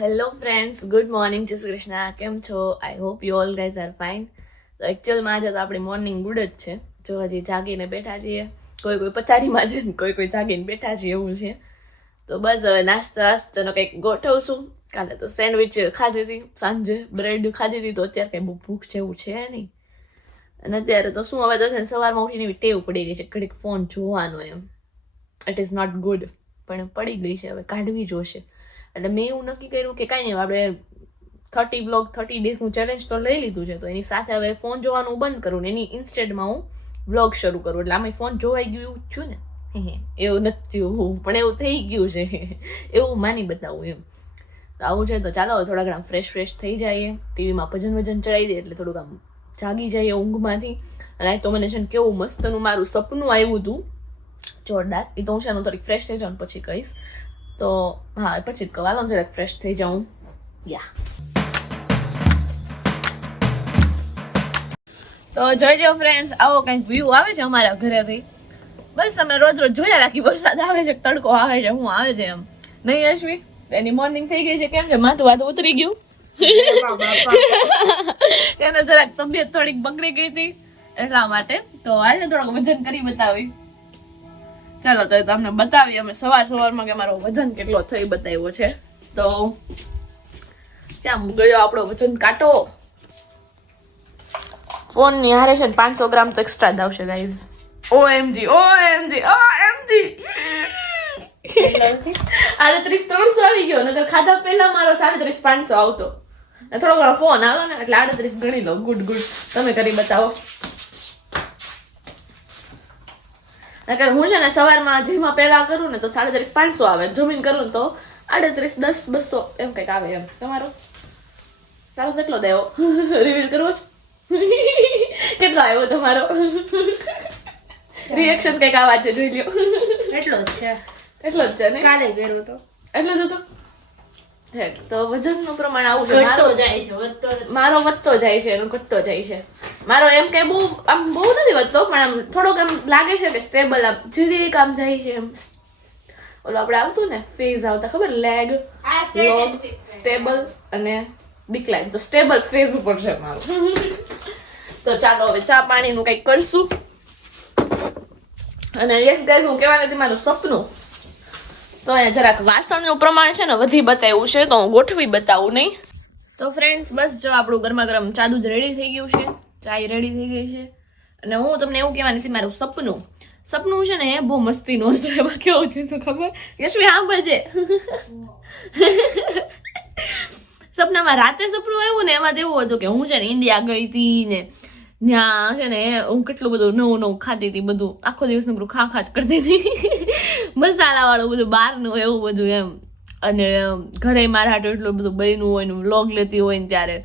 Hello friends good morning જય શ્રી કૃષ્ણ. કેમ છો? I hope you all guys are fine તો એકચ્યુઅલમાં આજે તો આપણી મોર્નિંગ ગુડ જ છે. જો હજી જાગીને બેઠા છીએ. કોઈ કોઈ પથારીમાં છે ને કોઈ કોઈ જાગીને બેઠા છીએ, એવું છે. તો બસ હવે નાસ્તા નાસ્તાનો કંઈક ગોઠવશું. કાલે તો સેન્ડવિચ ખાધી હતી. સાંજે બ્રેડ ખાધી હતી, તો અત્યારે કંઈ બહુ ભૂખ જેવું છે નહીં. અને અત્યારે તો શું, હવે તો છે ને સવારમાં ઉઠીને એવી ટેવ પડી ગઈ છે. ઘડીક ફોન જોવાનો એમ. ઇટ ઇઝ નોટ ગુડ પણ પડી ગઈ છે, હવે કાઢવી જોશે. એટલે મેં એવું નક્કી કર્યું કે કાંઈ નહીં આપણે થર્ટી બ્લોગ થર્ટી ડેઝનું ચેલેન્જ તો લઈ લીધું છે. તો એની સાથે હવે ફોન જોવાનું બંધ કરું ને એની ઇન્સ્ટેડમાં હું બ્લોગ શરૂ કરું. એટલે આમે ફોન જોવાઈ ગયું છું ને? એવું નથી પણ એવું થઈ ગયું છે. એવું માની બતાવું એમ. તો આવું છે, તો ચાલો હવે થોડા ઘણા ફ્રેશ ફ્રેશ થઈ જઈએ. ટીવીમાં ભજન વજન ચડાવી દે એટલે થોડુંક આમ જાગી જઈએ ઊંઘમાંથી. અને તો મને છે ને કેવું મસ્તનું મારું સપનું આવ્યું હતું. જોરદાર. એ તો હું છે થોડીક ફ્રેશ થઈ જાઉં પછી કહીશ. તો, હા પછી હાલો જરાક ફ્રેશ થઈ જાઉં. યા. તો જોઈ લો ફ્રેન્ડ્સ આવો કંઈક વ્યૂ આવે છે અમારા ઘરેથી. બસ અમે રોજ રોજ જોયા રાખી, વરસાદ આવે છે, તડકો આવે છે, હું આવે છે એમ. નહીં અશ્વી એની મોર્નિંગ થઈ ગઈ છે, કેમ છે માથું વાતું ઉતરી ગયું. એને જરાક તબિયત થોડીક બગડી ગઈ હતી એટલા માટે. તો હાલને થોડોક વજન કરી બતાવી. ચાલો તો તમને બતાવીએ અમે સવાર સવારમાં કે મારો વજન કેટલો થઈ બતાવ્યો છે. તો ક્યાં ગયો આપણો વજન કાટો? ફોનની હારે છે પાંચસો ગ્રામ તો એક્સ્ટ્રા જ આવશે ગાઈઝ એમ ઓએમજી ઓએમજી. આડત્રીસ ત્રણસો આવી ગયો નતર ખાધા પહેલા મારો સાડત્રીસ પાંચસો આવતો. થોડો ઘણો ફોન આવ્યો ને એટલે આડત્રીસ ગણી લો. Good good. તમે કરી બતાવો. નકર હું છે ને સવારમાં જેમાં પહેલા કરું ને તો સાડત્રીસ પાંચસો આવે. જમીન કરું ને તો આડત્રીસ દસ બસો એમ કંઈક આવે એમ. તમારો? તારો કેટલો દેવો? રિવીલ કરવો છે? કેટલો આવ્યો તમારો? રિએક્શન કંઈક આવા છે જોઈ લ્યો. એટલો જ છે. એટલો જ છે ને? કાલે પહેરો તો. એટલો જ હતો. તો વજનનું પ્રમાણ આવું છે. ઘટતો જાય છે. મારો વધતો જાય છે એનો ઘટતો જાય છે. મારો એમ કે બહુ આમ બહુ નથી વધતો પણ આમ થોડોક આમ લાગે છે કે સ્ટેબલ આમ. જીરીક આમ જાય છે એમ. ઓલું આપણે આવતું ને ફેઝ આવતા ખબર? લેગ. સ્ટેબલ અને ડિક્લાઇન તો સ્ટેબલ ફેઝ ઉપર છે મારું. તો ચાલો હવે ચા પાણીનું કંઈક કરશું. અને યસ ગાઈઝ હું કહેવા નથી મારું સપનું તો અહીંયા જરાક વાસણનું પ્રમાણ છે ને વધી બતાવ્યું છે, તો હું ગોઠવી બતાવું નહીં. તો ફ્રેન્ડ્સ બસ જો આપણું ગરમા ગરમ ચા દૂધ રેડી થઈ ગયું છે. ચાય રેડી થઈ ગઈ છે. અને હું તમને એવું કહેવાની હતી, મારું સપનું. સપનું છે ને એ બહુ મસ્તીનું છે એમાં કેવું છે તો ખબર? યશવી, સાંભળજે. સપનામાં રાતે સપનું આવ્યું ને, એમાં એવું હતું કે હું છે ને ઇન્ડિયા ગઈ હતી ને, ત્યાં છે ને હું કેટલું બધું નવું નવું ખાતી હતી બધું. આખો દિવસ નકરું ખા ખા જ કરતી હતી. મસાલા વાળું બધું બહારનું એવું બધું એમ. અને ઘરે મારા હાટું એટલું બધું બન્યું હોય ને વ્લોગ લેતી હોય ને ત્યારે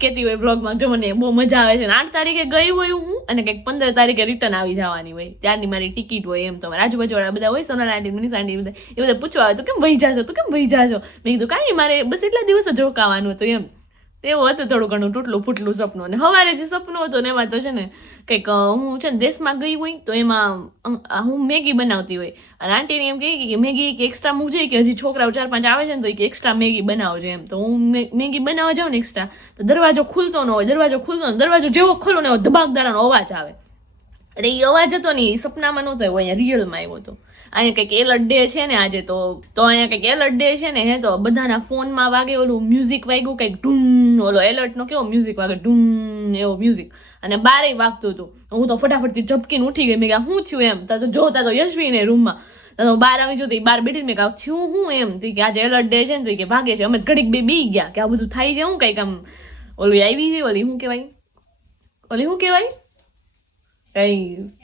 કહેતી હોય બ્લોગમાં જો મને બહુ મજા આવે છે. આઠ તારીખે ગઈ હોય હું અને કંઈક પંદર તારીખે રિટર્ન આવી જવાની હોય. ત્યારની મારી ટિકિટ હોય એમ તો. આજુબાજુવાળા બધા હોય સોના આંટી મનીષ આંટી બધા, એ બધા પૂછવા આવે, તો કેમ વહી જાજો તો કેમ વહી જાજો મેં કીધું, કાંઈ મારે બસ એટલા દિવસ જ રોકાવાનું હતું એમ. તેવું હતું થોડું ઘણું તૂટલું ફૂટલું સપનું અને સવારે જે સપનું હતું ને એમાં તો છે ને કંઈક હું છે ને દેશમાં ગઈ હોય તો એમાં હું મેગી બનાવતી હોય. અને આંટીને એમ કહે કે મેગી એક એક્સ્ટ્રા મૂકજે કે હજી છોકરાઓ ચાર પાંચ આવે છે ને તો એક એક્સ્ટ્રા મેગી બનાવજો એમ. તો હું મેગી બનાવવા જાઉં ને એક્સ્ટ્રા તો દરવાજો ખુલતો ન હોય, દરવાજો ખુલતો દરવાજો જેવો ખોલો ને એવો ધબાકદારાનો અવાજ આવે. અરે એ અવાજ હતો ને એ સપનામાં નહોતો આવ્યો, અહીંયા રિયલમાં આવ્યો હતો અહીંયા કંઈક એલર્ટ ડે છે ને આજે તો તો અહીંયા કંઈક એલર્ટ ડે છે ને, હે તો બધાના ફોનમાં વાગે ઓલું મ્યુઝિક વાગ્યું, કંઈક ઢૂન ઓલો એલર્ટનો કેવો મ્યુઝિક વાગે ઢૂન એવો મ્યુઝિક અને બારે વાગતું હતું. હું તો ફટાફટથી ઝપકીને ઉઠી ગઈ. મેં કહ્યું શું થયું એમ? તા તો જોતા તો યશવીને રૂમમાં તો હું બહાર આવી જોતી બહાર બેઠી મેં કહ્યું થયું હું એમ? તો કે, આજે એલર્ટ ડે છે ને, તો કે, ભાગે છે. અમે ઘડીક બે બી ગયા કે આ બધું થાય છે, હું કંઈક આમ ઓલું આવી છે, ઓલી શું કહેવાય? ઓલી શું કહેવાય?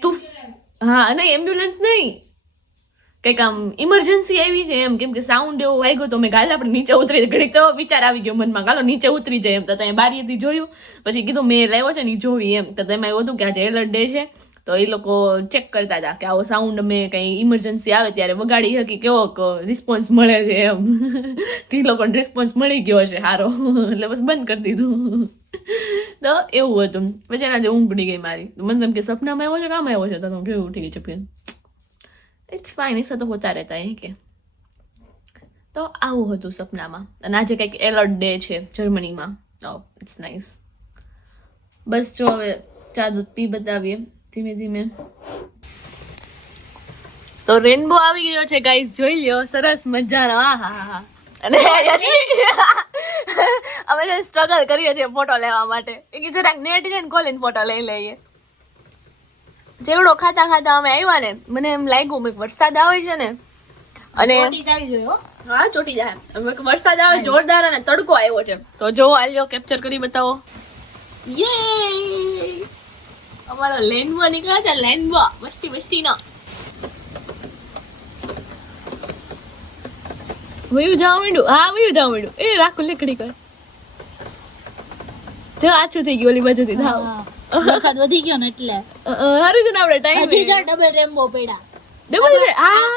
તું હા નહીં એમ્બ્યુલન્સ નહીં. કંઈક આમ ઇમરજન્સી આવી છે એમ કેમ કે સાઉન્ડ એવો વાગ્યો તો મેં ગાલ આપણે નીચે ઉતરી ઘડીક તો વિચાર આવી ગયો મનમાં ગાલો નીચે ઉતરી જાય એમ તો ત્યાં બારીએથી જોયું. પછી કીધું મેં લાવ્યો છે ને જોવી એમ તો તેમાં એવું હતું કે આજે એલર્ટ ડે છે તો એ લોકો ચેક કરતા હતા કે આવો સાઉન્ડ અમે કંઈ ઇમરજન્સી આવે ત્યારે વગાડી હકી કેવો રિસ્પોન્સ મળે છે એમ. તે લોકોને રિસ્પોન્સ મળી ગયો છે સારો એટલે બસ બંધ કરી દીધું. તો એવું હતું. પછી એના જે ઊંઘ ઉડી ગઈ મારી. મને તેમ કે, સપનામાં એવો છે કામ એવો છે? તો કેવું ઉઠી ગઈ ચપકીન ઇટ્સ ફાઇન એ સાથે હોતા રહેતા એ કે. તો આવું હતું સપનામાં. અને આજે કંઈક એલર્ટ ડે છે જર્મનીમાં. ઓ ઇટ્સ નાઇસ બસ જો હવે ચા દૂધ પી બતાવીએ ધીમે ધીમે. તો રેનબો આવી ગયો છે ગાઈઝ જોઈ લ્યો, સરસ મજાનો. આ હા હા હા અને અમે જે સ્ટ્રગલ કરીએ છીએ ફોટો લેવા માટે એ કે જરાક નેટ છે ને ખોલીને ફોટો લઈ લઈએ. જેવડો ખાતા ખાતા અમે આવ્યા ને મને એમ લાગ્યું કે વરસાદ આવે છે ને અને હો. હા ચોટી જાય. વરસાદ આવે જોરદાર અને તડકો આવ્યો છે. તો જો આલ્યો કેપ્ચર કરી બતાવો. યે અમારો લેન્ડમાં નીકળ્યા છે લેન્ડમાં મસ્તી મસ્તી નો વયું જવા માંડ્યું. હા વયું જવા માંડ્યું. એ રાખું લીકડી કર જો આછું થઈ ગયું ઓલી બાજુથી થાવ. વરસાદ વધી ગયો ને એટલે. હારું છે આપણે ટાઈમ હજી જો ડબલ રેમ્બો પડ્યા. ડબલ છે? આ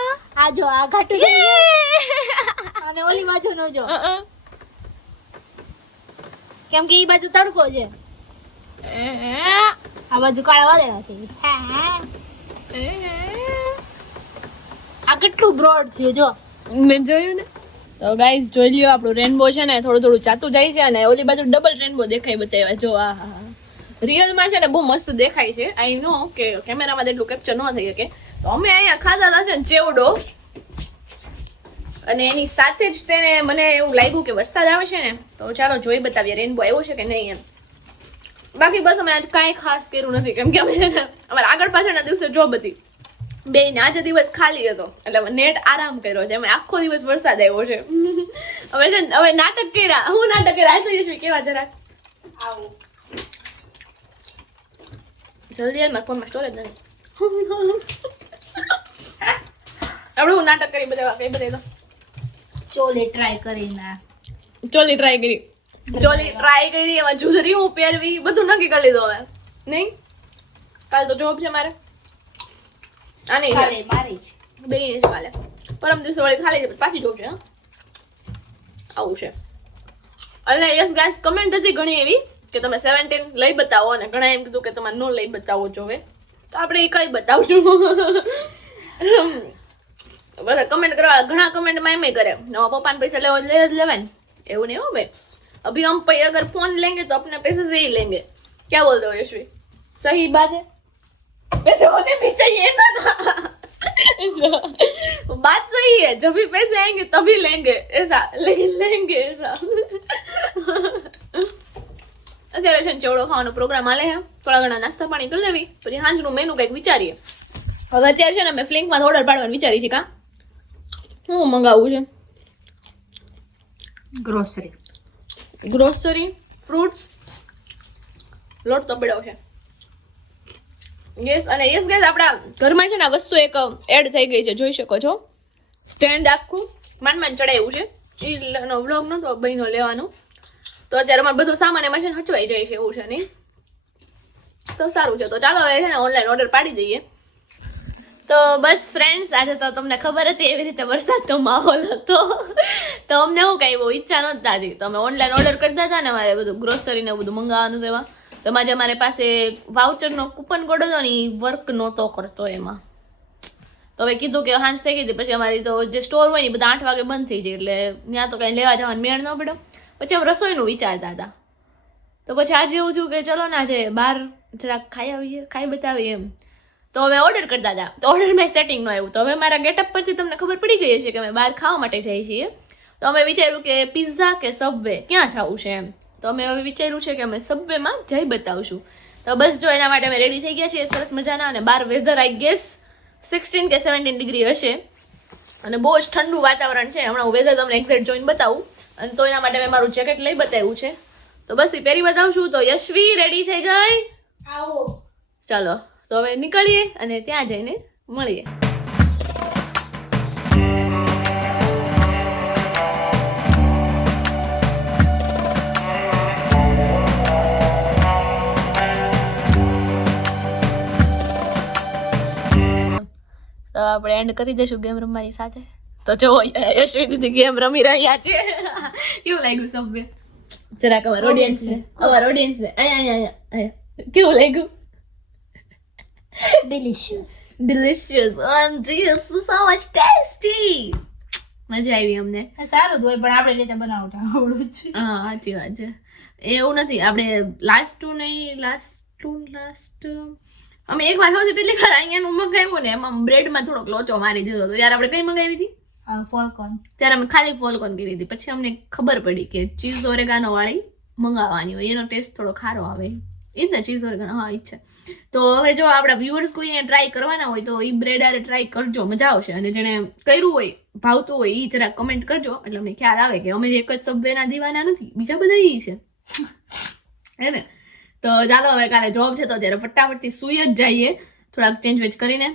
આ જો આ ઘાટું અને ઓલી બાજુ નો જો. કેમ કે ઈ બાજુ તડકો છે. આ બાજુ કાળા વાદળા છે. આ કેટલું બ્રોડ થયું જો. મેં જોયું ને. તો ગાઈઝ જોઈ લ્યો, આપણું રેનબો છે ને, થોડું થોડું ચાતું જાય છે અને ઓલી બાજુ ડબલ રેનબો દેખાય બતાવ્યા જો, આ રિયલમાં છે ને, બહુ મસ્ત દેખાય છે. આઈ નો કે કેમેરામાં એટલું કેપ્ચર ન થઈ શકે. તો અમે અહીંયા ખાધા હતા છે ને, ચેવડો. અને એની સાથે જ તેને મને એવું લાગ્યું કે વરસાદ આવે છે ને, તો ચાલો જોઈ બતાવીએ રેનબો આવ્યો છે કે નહીં એમ. બાકી બસ અમે આજ કાંઈ ખાસ કર્યું નથી, કેમ કે અમે અમારા આગળ પાછળના દિવસે જોબ હતી. બે ને આજે દિવસ ખાલી હતો. એટલે નેટ આરામ કર્યો છે. અમે આખો દિવસ વરસાદ આવ્યો છે. હવે છે ને હવે નાટક કર્યા. હું નાટક કર્યા? આજ થઈ કેવા જરાક આવું. જલ્દી યાર મારા ફોનમાં સ્ટોરેજ નથી. આપણે હું નાટક કરી બધા કઈ બધા ચોલે ટ્રાય કરીને ચોલી ટ્રાય કરી. ચોલી ટ્રાય કરી એમાં જુદરી હું પહેરવી બધું નક્કી કરી લીધું હવે. નહીં? કાલ તો જોબ છે મારે. આ નહીં કાલે મારી જ બે છે કાલે પરમ દિવસે વળી ખાલી છે પછી પાછી જોબ છે હં? આવું છે અને યસ ગાઈસ કમેન્ટ હતી ઘણી એવી કે તમે સેવન્ટીન લઈ બતાવો અને ઘણા એમ કીધું કે તમારે ન લઈ બતાવો જોવે તો આપણે એ કઈ બતાવશું બધા કમેન્ટ કરવા ઘણા કમેન્ટમાં એમ કરે નવા પપ્પાને પૈસા લેવા લે જ લેવાય ને એવું નહીં હો ભાઈ अभी हम पे अगर फोन लेंगे तो अपने पैसे से ही लेंगे क्या बोलते हो यशवी सही बात है पैसे होने भी चाहिए ऐसा ना बात सही है जब भी पैसे आएंगे तभी लेंगे ऐसा लेकिन लेंगे ऐसा અત્યારે છે ને ચેવડો ખાવાનો પ્રોગ્રામ હાલે છે થોડા ઘણા નાસ્તા પાણી કરી લેવી પછી સાંજનું મેનુ કંઈક વિચારીએ હવે અત્યારે છે ને અમે ફ્લિંકમાં ઓર્ડર પાડવાનું વિચારી છે કા શું મંગાવવું છે ગ્રોસરી ગ્રોસરી ફ્રૂટ્સ લોટ તો પડ્યો છે યસ અને યસ ગાઈઝ આપણા ઘરમાં છે ને આ વસ્તુ એક એડ થઈ ગઈ છે. જોઈ શકો છો. સ્ટેન્ડ આખું માન માન ચડાવ્યું છે. એ વ્લોગ નતો, બહેનો લેવાનો. તો અત્યારે અમારે બધું સામાન એમાં છે ને હચવાઈ જાય છે, એવું છે નહીં? તો સારું છે. તો ચાલો, હવે છે ને ઓનલાઈન ઓર્ડર પાડી દઈએ. તો બસ ફ્રેન્ડ્સ આજે તો તમને ખબર હતી એવી રીતે વરસાદનો માહોલ હતો. તો અમને એવું કાંઈ બહુ ઈચ્છા નહોતી થતી. તો અમે ઓનલાઈન ઓર્ડર કરતા હતા ને અમારે બધું ગ્રોસરીને બધું મંગાવવાનું હતું એમાં તો એમાં જે અમારી પાસે વાઉચરનો કૂપન કોડ હતો ને એ વર્ક નહોતો કરતો એમાં. તો હવે કીધું કે હાંજ થઈ ગઈ પછી અમારી તો જે સ્ટોર હોય ને બધા આઠ વાગે બંધ થઈ જાય, એટલે ત્યાં તો કાંઈ લેવા જવાનું મેળ ન પડ્યો. પછી અમે રસોઈનું વિચારતા હતા. તો પછી આજે એવું થયું કે ચલો ને આજે બહાર જરાક ખાઈ આવીએ, ખાઈ બતાવીએ એમ. તો હવે ઓર્ડર કરતા હતા. તો ઓર્ડરમાં સેટિંગ ન આવ્યું. તો હવે મારા ગેટઅપ પરથી તમને ખબર પડી ગઈ છે કે અમે બહાર ખાવા માટે જઈએ છીએ. તો અમે વિચાર્યું કે પિઝા કે સબવે ક્યાં જવું છે એમ. તો અમે હવે વિચાર્યું છે કે અમે સબવેમાં જઈ બતાવશું. તો બસ જો એના માટે અમે રેડી થઈ ગયા છીએ સરસ મજાના અને બાર વેધર આઈ ગેસ સિક્સટીન કે સેવન્ટીન ડિગ્રી હશે. અને બહુ જ ઠંડુ વાતાવરણ છે હમણાં હું વેધર તમને એક્ઝેક્ટ જોઈને બતાવું. અને તો એના માટે મેં મારું જેકેટ લઈ બતાવ્યું છે. તો બસ એ પહેરી બતાવશું. તો યશવી રેડી થઈ ગઈ? આવો. ચાલો તો હવે નીકળીએ અને ત્યાં જઈને મળીએ. આપણે એન્ડ કરી દઈશું ગેમ રમવાની સાથે. તો જો યશવી દીદી ગેમ રમી રહ્યા છે. કેવું લાગ્યું સભ્ય? જરાક અમાર ઓડિયન્સ ને અમાર ઓડિયન્સ ને. અહીંયા અહીંયા અહીંયા કેવું લાગ્યું? ડિલિશિયસ ડિલિશિયસ ઓન જીસ સો મચ ટેસ્ટી મજા આવી અમને. સારું જ હોય પણ આપણે રીતે બનાવતા આવડું છે. હા સાચી વાત છે. એવું નથી આપણે લાસ્ટ ટુ નહીં લાસ્ટ ટુ લાસ્ટ અમે એક વાર સૌથી પહેલી વાર અહીંયાનું મંગાવ્યું ને એમાં બ્રેડમાં થોડોક લોચો મારી દીધો હતો. ત્યારે આપણે કઈ મંગાવી હતી? ફોલકોન. ત્યારે અમે ખાલી ફોલકોન કરી હતી. પછી અમને ખબર પડી કે ચીઝ ઓરેગાનો વાળી મંગાવવાની હોય. એનો ટેસ્ટ થોડો ખારો આવે. એ જ ચીઝ ઓરેગાનો. હા ઈ છે. તો હવે જો આપણા વ્યુઅર્સ કોઈને ટ્રાય કરવાના હોય તો એ બ્રેડ આરે ટ્રાય કરજો. મજા આવશે. અને જેણે કર્યું હોય ભાવતું હોય એ જરા કમેન્ટ કરજો. એટલે અમને ખ્યાલ આવે કે અમે એક જ સબવેના દીવાના નથી. બીજા બધા ઈ છે. હે ને? તો ચાલો હવે કાલે જોબ છે તો ત્યારે ફટાફટથી સૂઈ જ જઈએ. થોડાક ચેન્જ વેચ કરીને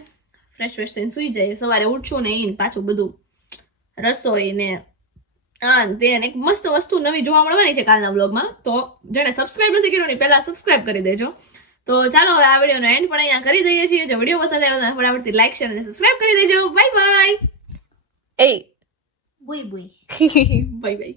ફ્રેશ ફ્રેશ થઈને સૂઈ જઈએ. સવારે ઉઠશું ને એને પાછું બધું રસોઈ ને હા તે એક મસ્ત વસ્તુ નવી જોવા મળવાની છે કાલના બ્લોગમાં તો જેણે સબસ્ક્રાઇબ નથી કર્યું ને પહેલાં સબસ્ક્રાઇબ કરી દેજો. તો ચાલો હવે આ વિડીયોનો એન્ડ પણ અહીંયા કરી દઈએ છીએ. જો વીડિયો પસંદ આવ્યો તો ફટાફટથી લાઈક શેર અને સબસ્ક્રાઇબ કરી દેજો. બાય બાય એ બુઈ બુઈ બાય બાય